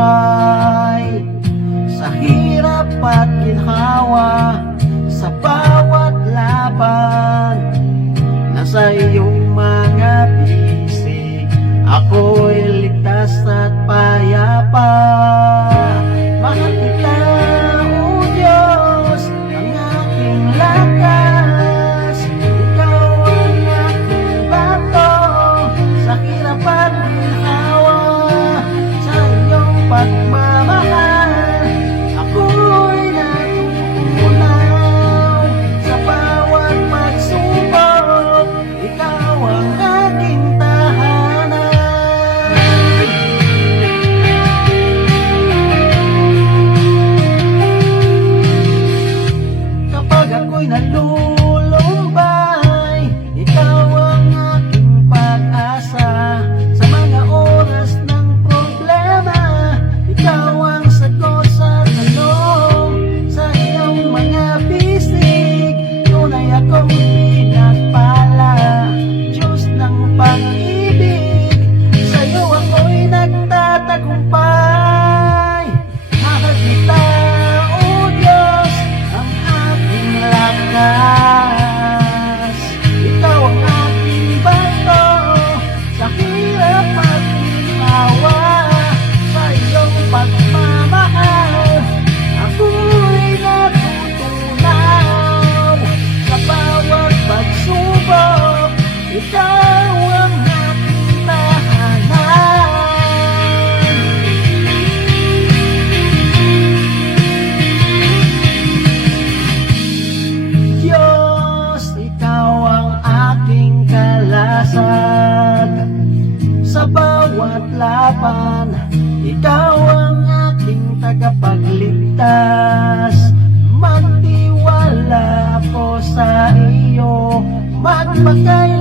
buhay. Sa hirap at ginhawa, sa bawat laban, nasa iyong mga bisig, ako'y ligtas at payapa. Mahal kita, O Diyos, ang aking lakas. Ikaw ang aking bato, sa hirap at ginhawa, sa iyong pagmamahal, ako'y natutunaw. Sa bawat pagsubok, ikaw ang aking tahanan. Kapag ako'y nalulumbay, ikaw ang aking pag-asa. Sa mga oras ng problema, ikaw ang sagot sa tanong. Sa iyong mga bisig, tunay akong pinagpala. Diyos ng pag-ibig, sa iyo ako'y nagtatagumpay. Mahal kita, O Diyos, ang aking lakas. Ikaw ang aking bato, sa hirap at ginhawa, sa iyong pagmamahal, ako'y natutunaw. Sa bawat pagsubok, ikaw ang aking tahanan. Diyos, ikaw ang aking kalasag. Sa bawat laban, ikaw ang aking tagapagligtas. Magtiwala ako sa iyo, magpakailanman.